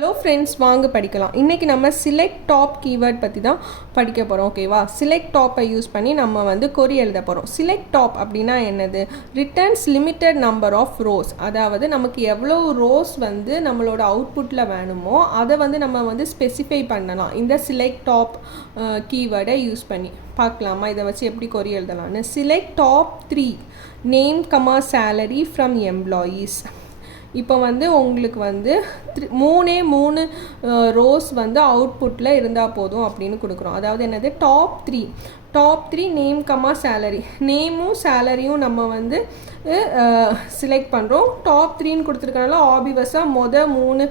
Hello friends, வாங்க படிக்கலாம். இன்றைக்கி நம்ம சிலெக்ட் டாப் கீவேர்ட் பற்றி தான் படிக்க போகிறோம். ஓகேவா? சிலெக்ட் டாப்பை யூஸ் பண்ணி நம்ம வந்து கொரி எழுத போகிறோம். சிலெக்ட் டாப் அப்படின்னா என்னது? Returns limited number of rows. அதாவது நமக்கு எவ்வளோ ரோஸ் வந்து நம்மளோட அவுட்புட்டில் வேணுமோ அதை வந்து நம்ம வந்து ஸ்பெசிஃபை பண்ணலாம் இந்த சிலெக்ட் டாப் கீவேர்டை யூஸ் பண்ணி. பார்க்கலாமா இதை வச்சு எப்படி கொரி எழுதலான்னு? Select top 3 name, salary from employees. இப்போ வந்து உங்களுக்கு வந்து மூணு ரோஸ் வந்து அவுட்புட்டில் இருந்தால் போதும் அப்படின்னு கொடுக்குறோம். அதாவது என்னது? Top three name, salary. நேமும் சேலரியும் நம்ம வந்து செலக்ட் பண்ணுறோம். டாப் 3ன்னு கொடுத்துருக்கனால ஆபிவஸாக 3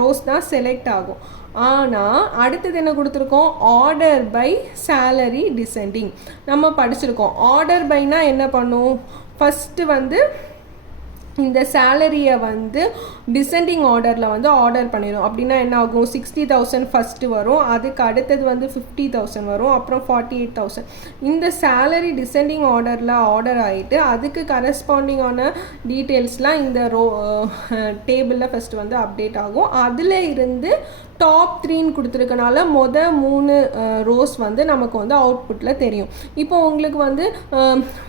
ரோஸ் தான் செலக்ட் ஆகும். ஆனால் அடுத்தது என்ன கொடுத்துருக்கோம்? Order by salary descending. நம்ம படிச்சிருக்கோம். ஆர்டர் பைனா என்ன பண்ணும்? ஃபஸ்ட்டு வந்து இந்த சேலரியை வந்து டிசெண்டிங் ஆர்டரில் வந்து ஆர்டர் பண்ணிடும். அப்படின்னா என்ன ஆகும்? 60,000 ஃபஸ்ட்டு வரும், அதுக்கு அடுத்தது வந்து 50,000 வரும், அப்புறம் 48,000. இந்த சேலரி டிசெண்டிங் ஆர்டரில் ஆர்டர் ஆகிட்டு அதுக்கு கரஸ்பாண்டிங்கான டீட்டெயில்ஸ்லாம் இந்த டேபிளில் ஃபஸ்ட்டு வந்து அப்டேட் ஆகும். அதில் இருந்து டாப் 3ன்னு கொடுத்துருக்கனால 3 ரோஸ் வந்து நமக்கு வந்து அவுட்புட்டில் தெரியும். இப்போ உங்களுக்கு வந்து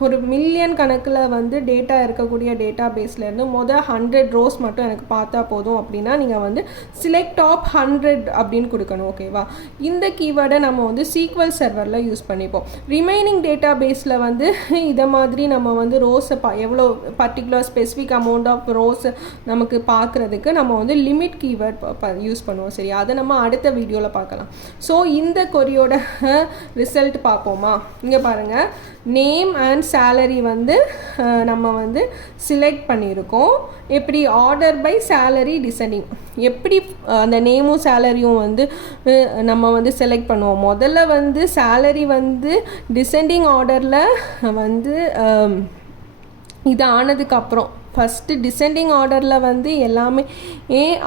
ஒரு மில்லியன் கணக்கில் வந்து டேட்டா இருக்கக்கூடிய டேட்டா பேஸ்லேருந்து 100 ரோஸ் மட்டும் எனக்கு பார்த்தா போதும் அப்படின்னா நீங்கள் வந்து சிலெக்ட் டாப் 100 அப்படின்னு கொடுக்கணும். ஓகேவா? இந்த கீவேர்டை நம்ம வந்து சீக்வல் சர்வரில் யூஸ் பண்ணிப்போம். ரிமைனிங் டேட்டா பேஸில் வந்து இதை மாதிரி நம்ம வந்து ரோஸை எவ்வளோ particular specific amount of rows நமக்கு பார்க்குறதுக்கு நம்ம வந்து லிமிட் கீவேர்ட் யூஸ் பண்ணுவோம். சரியா? அதை நம்ம அடுத்த வீடியோவில் பார்க்கலாம். ஸோ இந்த கொரியோட ரிசல்ட் பார்ப்போமா? இங்கே பாருங்கள், நேம் அண்ட் சேலரி வந்து நம்ம வந்து சிலெக்ட் பண்ணியிருக்கோம். எப்படி? Order by salary descending. எப்படி அந்த நேமும் சேலரியும் வந்து நம்ம வந்து செலக்ட் பண்ணுவோம்? முதல்ல வந்து சேலரி வந்து டிசெண்டிங் ஆர்டரில் வந்து இது ஆனதுக்கப்புறம் ஃபஸ்ட்டு டிசெண்டிங் ஆர்டரில் வந்து எல்லாமே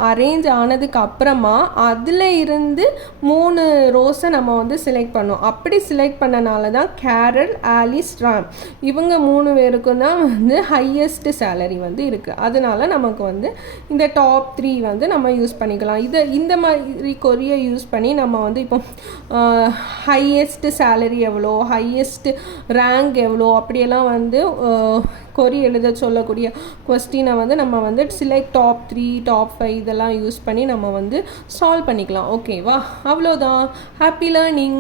அரேஞ்ச் ஆனதுக்கு அப்புறமா அதில் இருந்து 3 ரோஸை நம்ம வந்து செலக்ட் பண்ணோம். அப்படி செலக்ட் பண்ணனால தான் கேரல், ஆலிஸ், ராம் இவங்க 3 பேருக்கும் தான் வந்து ஹையஸ்ட் சேலரி வந்து இருக்குது. அதனால நமக்கு வந்து இந்த டாப் 3 வந்து நம்ம யூஸ் பண்ணிக்கலாம். இந்த மாதிரி கொரியை யூஸ் பண்ணி நம்ம வந்து இப்போ ஹையஸ்ட் சேலரி எவ்வளோ, ஹையஸ்ட் ரேங்க் எவ்வளோ அப்படியெல்லாம் வந்து கொரி எழுத சொல்லக்கூடிய கொஸ்டினை வந்து நம்ம வந்து சிலெக்ட் டாப் 3, டாப் 5 இதெல்லாம் யூஸ் பண்ணி நம்ம வந்து சால்வ் பண்ணிக்கலாம். ஓகேவா? அவ்வளோதான். Happy learning.